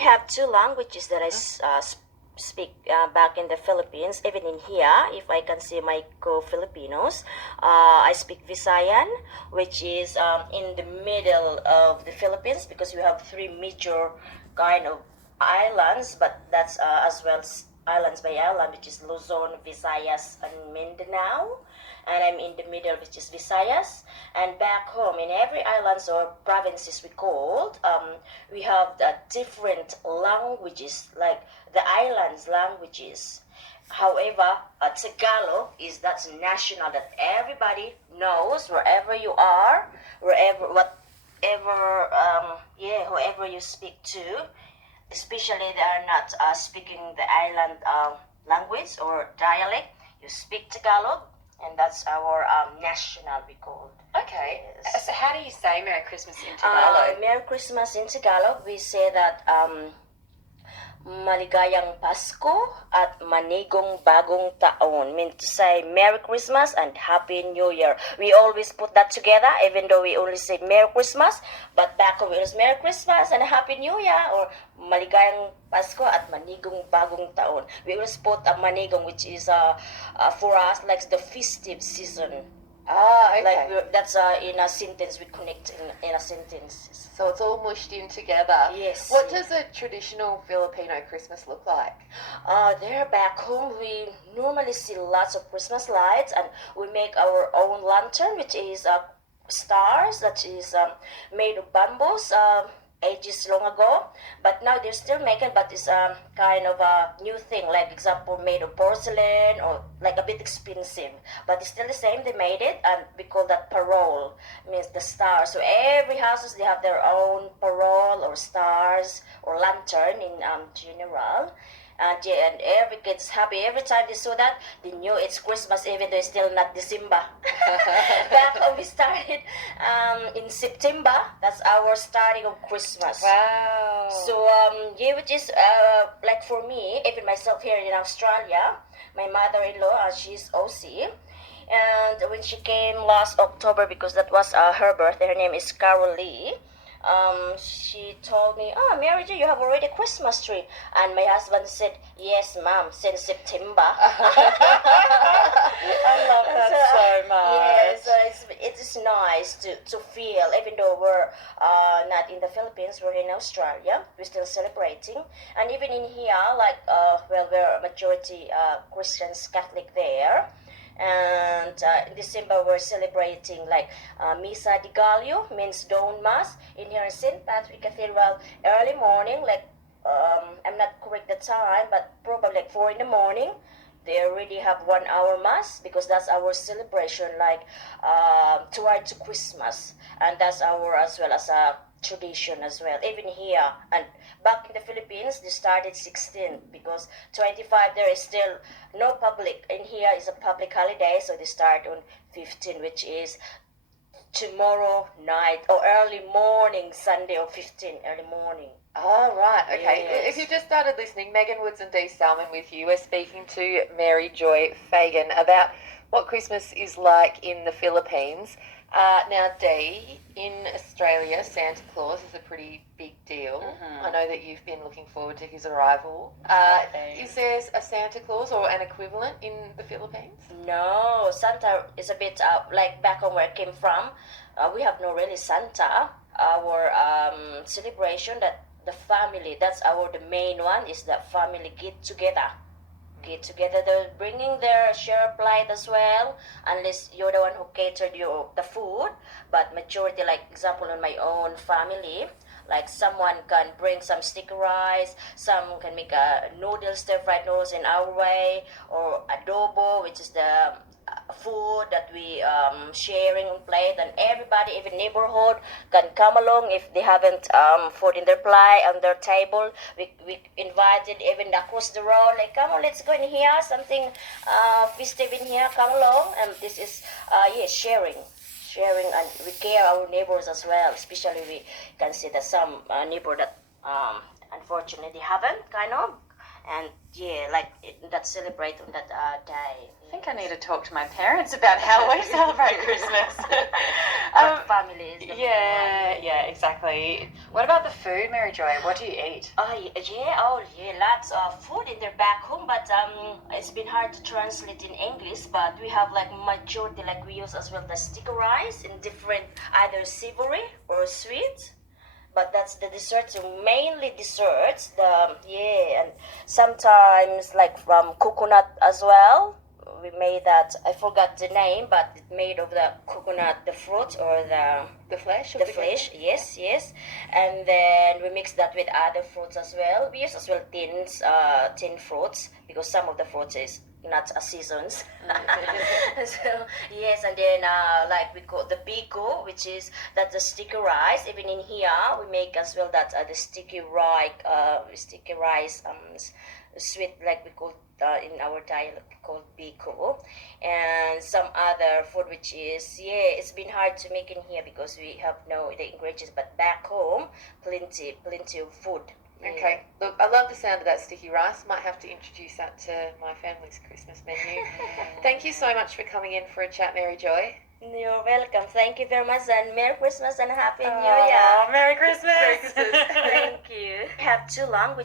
have two languages that speak back in the Philippines. Even in here, if I can see my co-Filipinos, I speak Visayan, which is in the middle of the Philippines, because we have three major kind of islands, but that's as well islands by island, which is Luzon, Visayas, and Mindanao. And I'm in the middle, which is Visayas. And back home, in every islands or provinces we called, we have the different languages, like the islands languages. However, Tagalog that's national, that everybody knows wherever you are, whoever you speak to, especially they are not speaking the island language or dialect. You speak Tagalog, and that's our national, we call. Okay. Yes. So how do you say Merry Christmas in Tagalog? Merry Christmas in Tagalog, we say that Maligayang Pasko at Manigong Bagong Taon. Mean to say Merry Christmas and Happy New Year. We always put that together, even though we only say Merry Christmas, but back home it was Merry Christmas and Happy New Year, or Maligayang Pasko at Manigong Bagong Taon. We always put a Manigong, which is for us like the festive season. Ah, okay. Like that's in a sentence, we connect in a sentence. So it's all mushed in together. Yes. What does a traditional Filipino Christmas look like? There back home, we normally see lots of Christmas lights, and we make our own lantern, which is stars, that is made of bamboos. Ages long ago, but now they're still making, but it's kind of a new thing, like example made of porcelain, or like a bit expensive, but it's still the same. They made it, and we call that parole, means the stars. So every houses, they have their own parole or stars or lantern in general. And every kid's happy every time they saw that. They knew it's Christmas, even though it's still not December. Back when we started in September, that's our starting of Christmas. Wow. So which is like for me, even myself here in Australia, my mother-in-law, she's OC. And when she came last October, because that was her birthday, her name is Carol Lee. She told me, "Oh, Mary Jo, you have already a Christmas tree." And my husband said, "Yes, ma'am, since September." I love that so much. Yes, it is nice to feel, even though we're not in the Philippines, we're in Australia, we're still celebrating. And even in here, like, we're a majority Christians, Catholic there. And in December, we're celebrating like Misa di Gallo, means dawn mass, in here in St. Patrick Cathedral, early morning, like, I'm not correct the time, but probably like 4 in the morning. They already have 1 hour mass, because that's our celebration, like toward to Christmas. And that's our, as well as a tradition as well, even here. And back in the Philippines, they started 16, because 25 there is still no public. In here is a public holiday, so they start on 15, which is tomorrow night or early morning, Sunday, or 15 early morning. Oh, right. Okay. Yes. If you've just started listening, Megan Woods and Dee Salmon with you. We're speaking to Mary Joy Fagan about what Christmas is like in the Philippines. Now, Dee, in Australia, Santa Claus is a pretty big deal. Mm-hmm. I know that you've been looking forward to his arrival. Is there a Santa Claus or an equivalent in the Philippines? No, Santa is a bit like back home where I came from. We have no really Santa. Our celebration, that the family, that's the main one, is that family get together. They're bringing their share of light as well, unless you're the one who catered the food. But majority, like example in my own family, like someone can bring some sticky rice, some can make a stir-fried noodles in our way, or adobo, which is the food that we sharing on plate, and everybody, even neighborhood, can come along if they haven't food in their plate on their table. We invited even across the road, like, come on, let's go in here, something festive in here, come along. And this is sharing, and we care our neighbors as well. Especially we can see that some neighbor that unfortunately haven't, kind of, and that celebrate on that day. I think I need to talk to my parents about how we celebrate Christmas. Family is the yeah, exactly. What about the food, Mary Joy? What do you eat? Lots of food in there back home, but it's been hard to translate in English. But we have like majority, like we use as well the sticky rice in different either savory or sweet. But that's the desserts, so mainly desserts. And sometimes like from coconut as well. We made that. I forgot the name, but it made of the coconut, the fruit or The flesh? the flesh. Yes, yes. And then we mix that with other fruits as well. We use as well tin fruits because some of the fruits is not a seasons. So yes, and then like we call the biko, which is that's the sticky rice. Even in here, we make as well that the sticky rice sweet, like we call in our dialect called biko, and some other food which is it's been hard to make in here because we have no the ingredients, but back home plenty of food. Okay, look, I love the sound of that sticky rice. Might have to introduce that to my family's Christmas menu. Thank you so much for coming in for a chat, Mary Joy. You're welcome. Thank you very much, and Merry Christmas and Happy New Oh, Year. Merry Christmas! Thank you. We have too long.